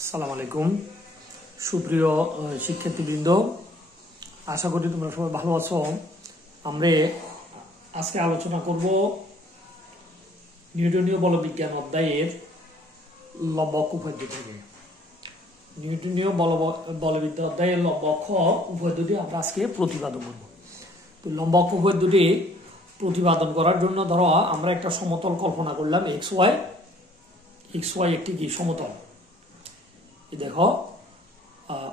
আসসালামু আলাইকুম সুপ্রিয় শিক্ষার্থীবৃন্দ, আশা করি তোমরা সবাই ভালো আছো। আমরা আজকে আলোচনা করব নিউটনীয় বলবিজ্ঞান অধ্যায়ের লম্বক উপপাদ্য থেকে। নিউটনীয় বলবিদ্যা অধ্যায়ের লম্বক উপপাদ্যটি আমরা আজকে প্রতিপাদন করব। তো লম্বক উপপাদ্যটি প্রতিপাদন করার জন্য ধরো আমরা একটা সমতল কল্পনা করলাম, এক্স ওয়াই একটি কি সমতল, দেখো,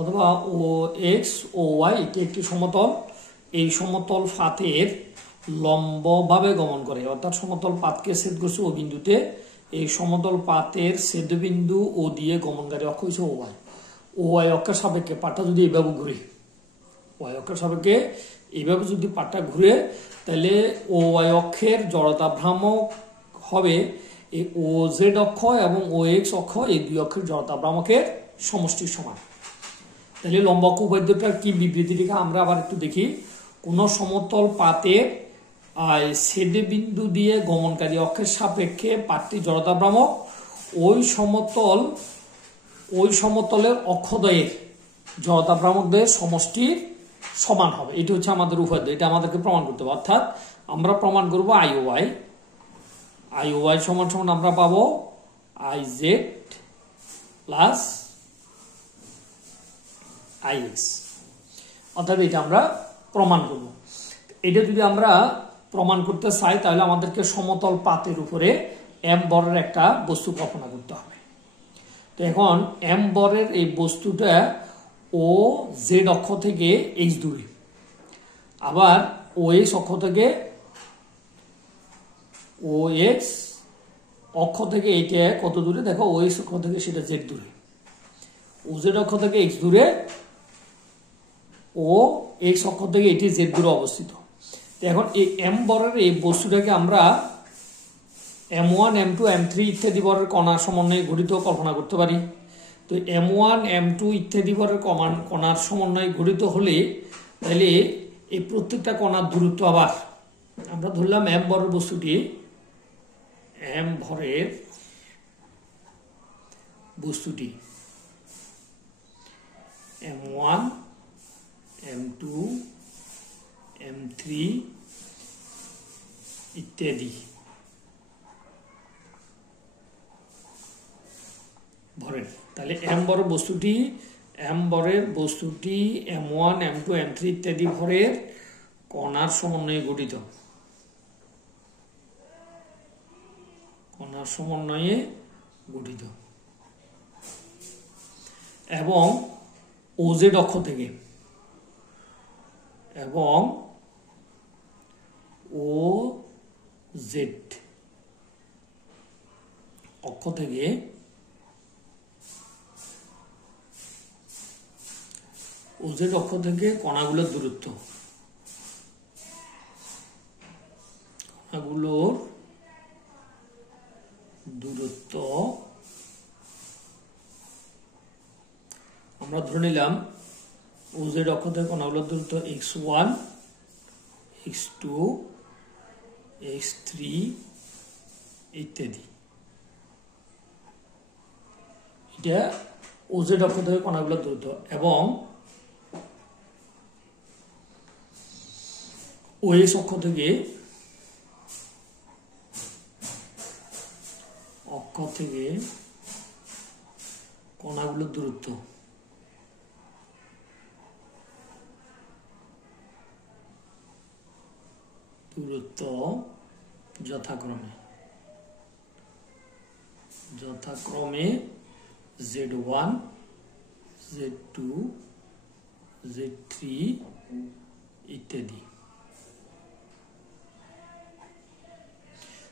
অথবা ও এক্স ও ওয়াই এটি একটি সমতল। এই সমতল পাতের লম্বভাবে গমন করে, অর্থাৎ সমতল পাতকে ছেদ করছে ও বিন্দুতে। এই সমতল পাতের ছেদবিন্দু ও দিয়ে গমনকারী অক্ষ হচ্ছে ও ওয়াই অক্ষের সাপেক্ষে পাটটা যদি এইভাবে ঘুরে, ওয়াই অক্ষের সাপেক্ষে এইভাবে যদি পাটটা ঘুরে, তাহলে ও ওয়াই অক্ষের জড়তা ভ্রামক হবে এই ও জেড অক্ষ এবং ও এক্স অক্ষ, এই দুই অক্ষের জড়তা ভ্রামকের সমষ্টির সমান। তাহলে লম্বক উপপাদ্যটার কি বিবৃতিটিকে আমরা আবার একটু দেখি। কোন সমতল পাতের ছেদবিন্দু দিয়ে গমনকারী অক্ষের সাপেক্ষে পাতটি জড়তা ভ্রামক ওই সমতলের অক্ষদ্বয়ের জড়তা ভ্রামকদের সমষ্টির সমান হবে। এটা হচ্ছে আমাদের উপপাদ্য, এটা আমাদেরকে প্রমাণ করতে হবে। অর্থাৎ আমরা প্রমাণ করবো আই ও ওয়াই সমান সমান আমরা পাবো I z plus I x, অর্থাৎ এটা আমরা প্রমাণ করব। এটা যদি আমরা প্রমাণ করতে চাই তাহলে আমাদেরকে সমতল পাতের উপরে এম বরের একটা বস্তু কল্পনা করতে হবে। তো এখন এম বরের এই বস্তুটা ও জেড অক্ষ থেকে এক্স দূরে, আবার ও এক্স অক্ষ থেকে ও এক্স অক্ষ থেকে এইটা কত দূরে, দেখো ও এক্স অক্ষ থেকে সেটা জেড দূরে, ও জেড অক্ষ থেকে এক্স দূরে, ও এক্স অক্ষ থেকে এটি জেড দূরে অবস্থিত। এখন এই এম বরের এই বস্তুটাকে আমরা M1 M2 M3 ইত্যাদি বরের কণার সমন্বয়ে গঠিত কল্পনা করতে পারি। তো M1 M2 ইত্যাদি বরের কণার সমন্বয়ে গঠিত হলে তাহলে এই প্রত্যেকটা কণার দূরত্ব আবার আমরা ধরলাম এম বরের বস্তুটি, এম ভরের বস্তুটি M1 M2 M3 ইত্যাদি ভরের। তাহলে এম বরের বস্তুটি M1 M2 M3 ইত্যাদি ভরের কণার সমন্বয়ে গঠিত, এবং ওজেড অক্ষ থেকে কণাগুলোর দূরত্ব আমরা ধরে নিলাম ওজেড অক্ষ থেকে কণাগুলোর দূরত্ব x1 x2 x3 ইত্যাদি। এটা ওজেড অক্ষ থেকে কণাগুলোর দূরত্ব, এবং ওএস অক্ষ থেকে কণাগুলোর দূরত্ব যথাক্রমে Z1 Z2 Z3 ইত্যাদি।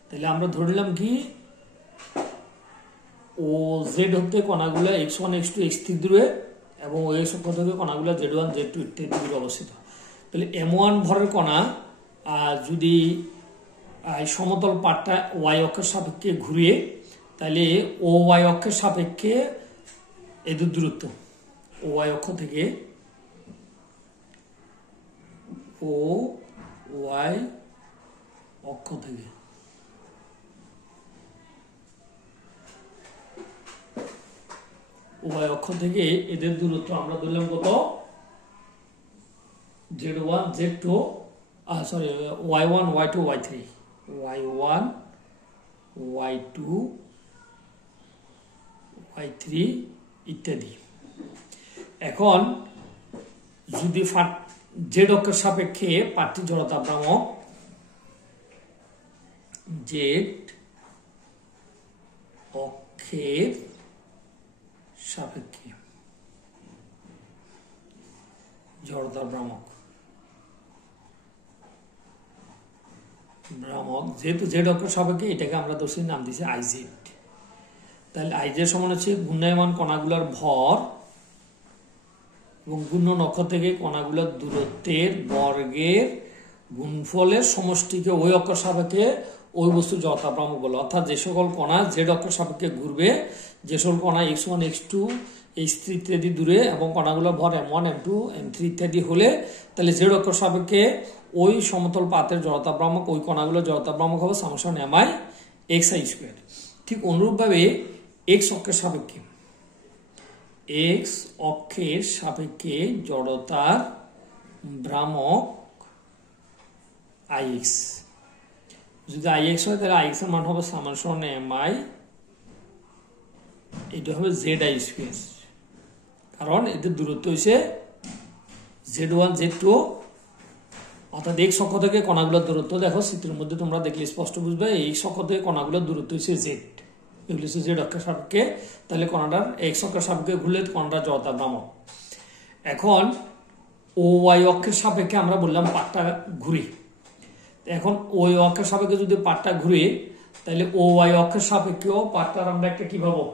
তাহলে আমরা ধরলাম কি ও জেড হতে কণাগুলো x1 x2 x3 দূরে, এবং ও এক্স অক্ষ থেকে কণাগুলো Z1 Z2 ইত্যাদি দূরে অবস্থিত। তাহলে M1 ভরের কণা যদি সমতল পাটটা ওয়াই অক্ষের সাপেক্ষে ঘুরিয়ে, তাহলে ও ওয়াই অক্ষের সাপেক্ষে এদের দূরত্ব ও ওয়াই অক্ষ থেকে উভয় অক্ষ থেকে এদের দূরত্ব আমরা ধরলাম কত, z1 z2 sorry y1 y2 y3 y1 y2 y3 ইত্যাদি। এখন যদি z অক্ষের সাপেক্ষে পাটটির জড়তা ভ্রামক z অক্ষের সাপেক্ষে জড়তা ভ্রামক যেহেতু z অক্ষের সাপেক্ষে এটাকে আমরা দর্শীর নাম দিয়েছি iz। তাহলে iz সমান হচ্ছে ঘূর্ণায়মান কণাগুলোর ভর এবং ঘূর্ণন অক্ষ থেকে কণাগুলোর দূরত্বের বর্গের গুণফলের সমষ্টিকে ওই অক্ষের সাপেক্ষে ওই বস্তুর জড়তা ভ্রামক বলে। অর্থাৎ যে সকল কণা z অক্ষের সাপেক্ষে ঘুরবে, যে সকল কণা x1 x2 h3 ইত্যাদি দূরে এবং কণাগুলোর ভর m1 m2 m3 ইত্যাদি হলে তাহলে z অক্ষের সাপেক্ষে ওই সমতল পাতের জড়তা ভ্রামক ওই কণাগুলোর জড়তা ভ্রামক হবে সামেশন mi xi স্কয়ার। ঠিক অনুরূপভাবে x অক্ষের সাপেক্ষে জড়তার ভ্রামক ix, যদি ix হয় তাহলে ix এর মান হবে সামেশন mi, এটা হবে zi স্কয়ার, কারণ এদের দূরত্ব হচ্ছে z1 z2 অর্থাৎ x অক্ষ থেকে কণাগুলোর দূরত্ব দেখো চিত্রের মধ্যে তোমরা দেখলে স্পষ্ট বুঝবে, x অক্ষ থেকে কণাগুলোর দূরত্ব হচ্ছে z, এগুলো হচ্ছে z অক্ষের সাপেক্ষে। তাহলে কণাটার x অক্ষের সাপেক্ষে ঘুরলে কণাটার জড়তা ভ্রামক। এখন y অক্ষের সাপেক্ষে আমরা বললাম পাটটা ঘুরে, এখন ওই অক্ষের সাপেক্ষে যদি পাটটা ঘুরে তাহলে y অক্ষের সাপেক্ষেও পাটটার আমরা একটা কি পাবো,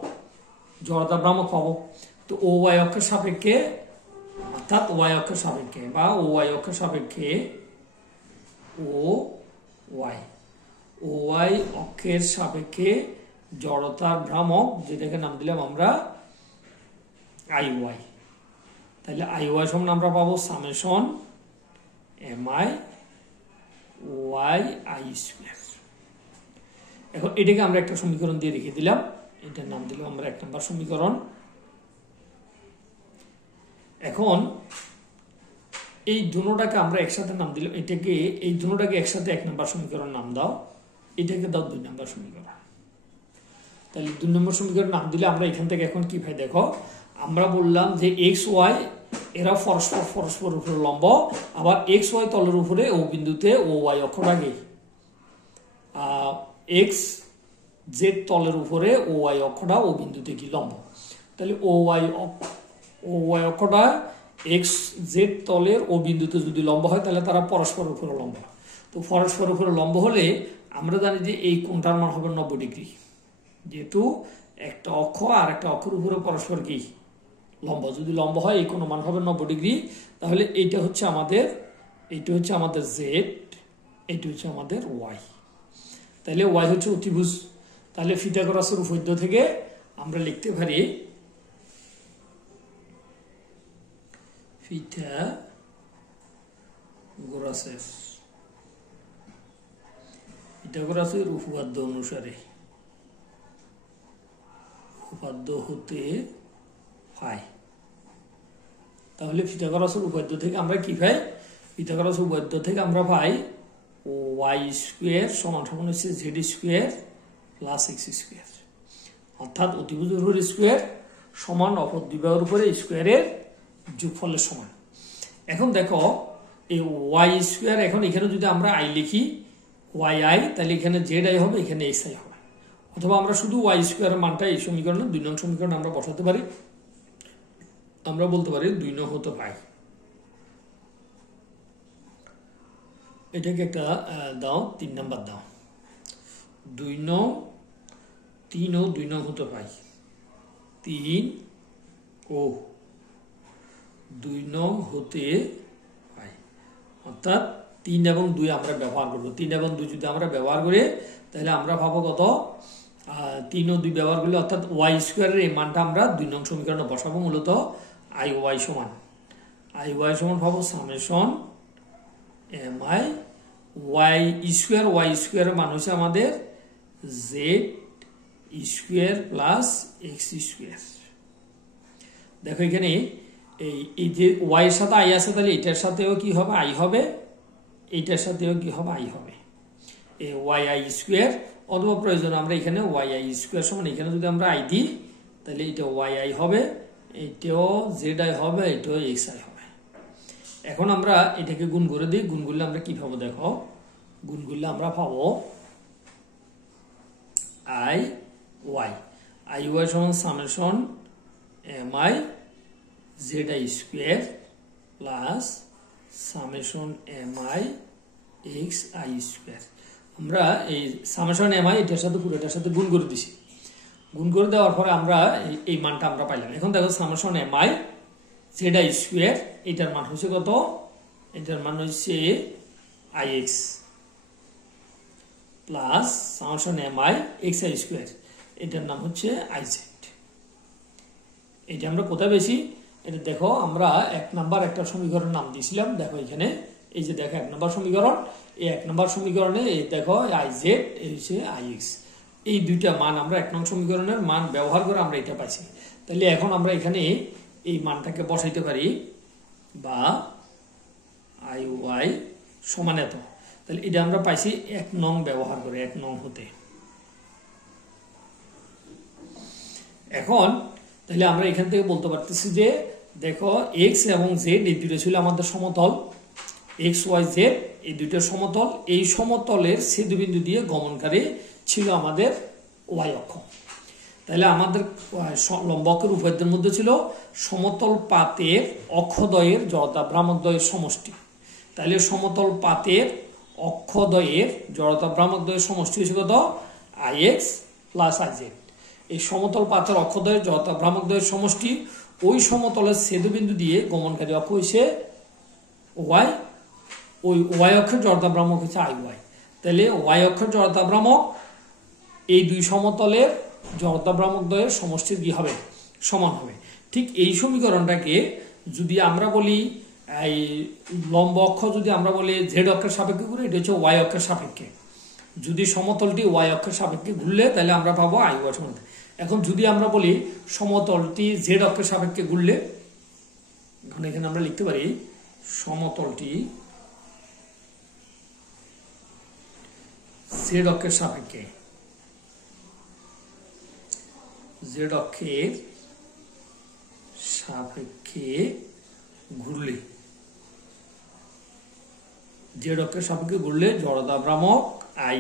জড়তা ভ্রামক পাবো। তো y অক্ষের সাপেক্ষে অর্থাৎ y অক্ষের সাপেক্ষে বা y অক্ষের সাপেক্ষে y অক্ষের সাপেক্ষে জড়তার ভ্রামক যেটাকে নাম দিলাম আমরা iy। তাহলে iy সমান আমরা পাবো সামেশন mi yi স্কয়ার। এখন এটাকে আমরা একটা সমীকরণ দিয়ে রেখে দিলাম, এটার নাম দিলাম আমরা 1 নম্বর সমীকরণ। এখন এই দুটোটাকে আমরা একসাথে নাম দিলাম, এটাকে এই দুটোটাকে একসাথে 1 নম্বর সমীকরণ নাম দাও, এটাকে দাও 2 নম্বর সমীকরণ। তাহলে 2 নম্বর সমীকরণ নাম দিলে আমরা এখান থেকে এখন কি পাই দেখো, আমরা বললাম যে এক্স ওয়াই এরা পরস্পর উপরে লম্ব, আবার এক্স ওয়াই তলের উপরে ও বিন্দুতে ও ওয়াই অক্ষটাকে এক্স জেড তলের উপরে ও ওয়াই অক্ষটা ও বিন্দুতে কি লম্ব। তাহলে ও ওয়াই অক্ষটা এক্স জেড তলের ও বিন্দুতে যদি লম্ব হয় তাহলে তারা পরস্পর উপরে লম্ব। তো পরস্পর উপরে লম্ব হলে আমরা জানি যে এই কোণটার মান হবে 90 ডিগ্রি, যেহেতু একটা অক্ষ আর একটা অক্ষের উপরে পরস্পর কি লম্ব, যদি লম্ব হয় এই কোণ মান হবে 90 ডিগ্রি। তাহলে এইটা হচ্ছে আমাদের জেড, এইটা হচ্ছে আমাদের ওয়াই। তাহলে ওয়াই হচ্ছে অতিভুজ। তাহলে পিথাগোরাসের উপপাদ্য থেকে আমরা লিখতে পারি পিথাগোরাসের উপপাদ্য অনুসারে উপপাদ্য হতে পাই। তাহলে পিথাগোরাসের উপপাদ্য থেকে আমরা কি পাই, পিথাগোরাসের উপপাদ্য থেকে আমরা পাই ওয়াই স্কোয়ার সমান সমান হচ্ছে Z square plus x square, অর্থাৎ অতিভুজ স্কোয়ার সমান অপর দুই বাহুর উপরে স্কোয়ারের যোগফলের সমান। এখন দেখো এই ওয়াই স্কোয়ার, এখন এখানে যদি আমরা আই লিখি ওয়াই আই, তাহলে এখানে জেড আই হবে, এখানে এক্স আই হবে। অথবা আমরা শুধু ওয়াই স্কোয়ারের মানটা এই সমীকরণে 2 নং সমীকরণ আমরা বসাতে পারি, আমরা বলতে পারি 2 নং হতে পাই। এটাকে একটা দাও 3 নাম্বার দাও, 2 নং 3 ও 2 নং হতে পাই, 3 ও 2 নং হতে পাই, অর্থাৎ 3 এবং 2 আমরা ব্যবহার করবো। 3 এবং 2 যদি আমরা ব্যবহার করি তাহলে আমরা পাবো কত, 3 ও 2 ব্যবহার করলে অর্থাৎ ওয়াই স্কোয়ারের এই মানটা আমরা 2 নং সমীকরণে বসাবো। মূলত আই ওয়াই সমান পাবো সামেশন এম আই ওয়াই স্কোয়ারের মান হচ্ছে আমাদের Z square plus x square. দেখো এখানে এই যে ওয়াই এর সাথে আই আছে, তাহলে এটার সাথেও কি হবে, আই হবে, এইটার সাথেও কি হবে, আই হবে, এই ওয়াই আই স্কোয়ার। অথবা প্রয়োজন আমরা এখানে ওয়াই আই স্কোয়ার সমান এখানে যদি আমরা আই দিই, তাহলে এটা ওয়াই আই হবে, এটাও জেড আই হবে, এটাও এক্স আই হবে। এখন আমরা এটাকে গুণ করে দিই। গুণ করলে আমরা কি পাবো দেখো, গুণ করলে আমরা পাবো আই ওয়াই সমান summation m i z i square plus summation m i x i square. আমরা এই সামেশন এম আই এটার সাথে পুরোটার সাথে গুণ করে দিছি। গুণ করে দেওয়ার পরে আমরা এই মানটা আমরা পাইলাম। এখন দেখো summation m i z i square, এটার মান হচ্ছে কত, এটার মান হচ্ছে I x plus summation m i x i square, এটার নাম হচ্ছে আই জেড। এটা আমরা কোথায় পেয়েছি, এটা দেখো আমরা 1 নাম্বার একটা সমীকরণ নাম দিয়েছিলাম। দেখো এখানে এই যে দেখো 1 নাম্বার সমীকরণ, এই 1 নাম্বার সমীকরণে এই দেখো আই জেড, এই হচ্ছে আই এক্স, এই দুইটা মান আমরা 1 নং সমীকরণের মান ব্যবহার করে আমরা এটা পাইছি। তাহলে এখন আমরা এখানে এই মানটাকে বসাইতে পারি, বা আই ওয়াই সমান এত। তাহলে এটা আমরা পাইছি 1 নং ব্যবহার করে, 1 নং হতে। এখন তাহলে আমরা এখান থেকে বলতে পারতেছি যে দেখো এক্স এবং জেড এই দুটো ছিল আমাদের সমতল, এক্স ওয়াই জেড এই দুটো সমতল। এই সমতলের ছেদবিন্দু দিয়ে গমনকারী ছিল আমাদের ওয়াই অক্ষ। তাহলে আমাদের লম্বকের উভয়দের মধ্যে ছিল সমতল পাতের অক্ষদ্বয়ের জড়তা ভ্রামকদ্বয়ের সমষ্টি। তাহলে সমতল পাতের অক্ষদ্বয়ের জড়তা ভ্রামকদ্বয়ের সমষ্টি হচ্ছে কত, I x plus I Z. এই সমতল পাতের অক্ষদ্বয়ের জড়তা ভ্রামকদ্বয়ের সমষ্টি, ওই সমতলের ছেদবিন্দু দিয়ে গমনকারী অক্ষ হচ্ছে ওয়াই, ওই ওয়াই অক্ষের জড়তা ভ্রামক হচ্ছে আই ওয়াই। তাহলে ওয়াই অক্ষের জড়তা ভ্রামক এই দুই সমতলের জড়তা ভ্রামকদ্বয়ের সমষ্টির কি হবে, সমান হবে। ঠিক এই সমীকরণটাকে যদি আমরা বলি এই লম্ব অক্ষ যদি আমরা বলি জেড অক্ষের সাপেক্ষে ঘুরে, এটা হচ্ছে ওয়াই অক্ষের সাপেক্ষে। যদি সমতলটি ওয়াই অক্ষের সাপেক্ষে ঘুরলে তাহলে আমরা পাবো আই ওয়াই সমান। এখন যদি আমরা বলি সমতলটি জেড অক্ষের সাপেক্ষে ঘুরলে, এখন এখানে আমরা লিখতে পারি সমতলটি জেড অক্ষের সাপেক্ষে, জেড অক্ষের সাপেক্ষে ঘুরলে, জেড অক্ষের সাপেক্ষে ঘুরলে জড়তা ভ্রামক আই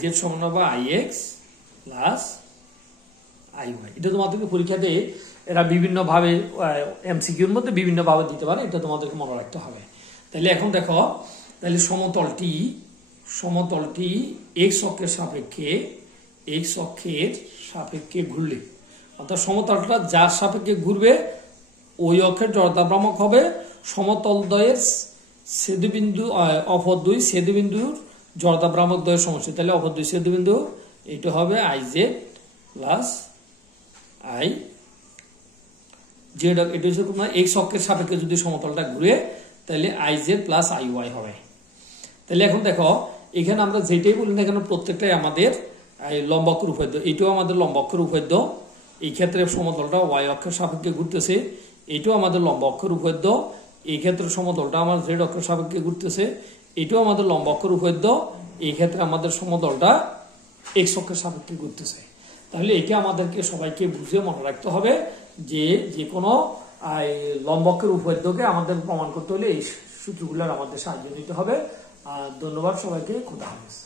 জেড সমান হবে I x plus I y. এটা তোমাদেরকে পরীক্ষাতে এরা বিভিন্ন ভাবে এমসিকিউর মধ্যে বিভিন্ন ভাবে দিতে পারে, এটা তোমাদেরকে মনে রাখতে হবে। তাহলে এখন দেখো, তাহলে সমতলটি এক্স অক্ষের সাপেক্ষে ঘুরলে, অর্থাৎ সমতলটা যার সাপেক্ষে ঘুরবে ওই অক্ষের জড়তা ভ্রামক হবে সমতল দ্বয়ের ছেদবিন্দু, অপর দুই ছেদবিন্দুর জড়তা ভ্রামক দ্বয়ের সমষ্টি। তাহলে অপর দুই ছেদবিন্দু এটা হবে I z plus I Z. এটা হচ্ছে তোমার এক্স অক্ষের সাপেক্ষে যদি সমতলটা ঘুরে, তাহলে I z plus I y হবে। তাহলে এখন দেখো এখানে আমরা যেটাই বলি না কেন প্রত্যেকটাই আমাদের লম্বকের উপপাদ্য। এটাও আমাদের লম্বকের উপপাদ্য। এই ক্ষেত্রে সমতলটা ওয়াই অক্ষের সাপেক্ষে ঘুরতেছে, এটাও আমাদের লম্ব অক্ষের উপপাদ্য। এই ক্ষেত্রে সমতলটা আমার জেড অক্ষের সাপেক্ষে ঘুরতেছে, এটাও আমাদের লম্ব অক্ষের উপপাদ্য। এই ক্ষেত্রে আমাদের সমতলটা এক্স অক্ষের সাপেক্ষে ঘুরতেছে। তাহলে এটা আমাদেরকে সবাইকে বুঝে মনে রাখতে হবে যে কোনো লম্ব অক্ষের উপপাদ্যকে আমাদের প্রমাণ করতে হলে এই সূত্রগুলোর আমাদের সাহায্য নিতে হবে। ধন্যবাদ সবাইকে, খোদা হাফেজ।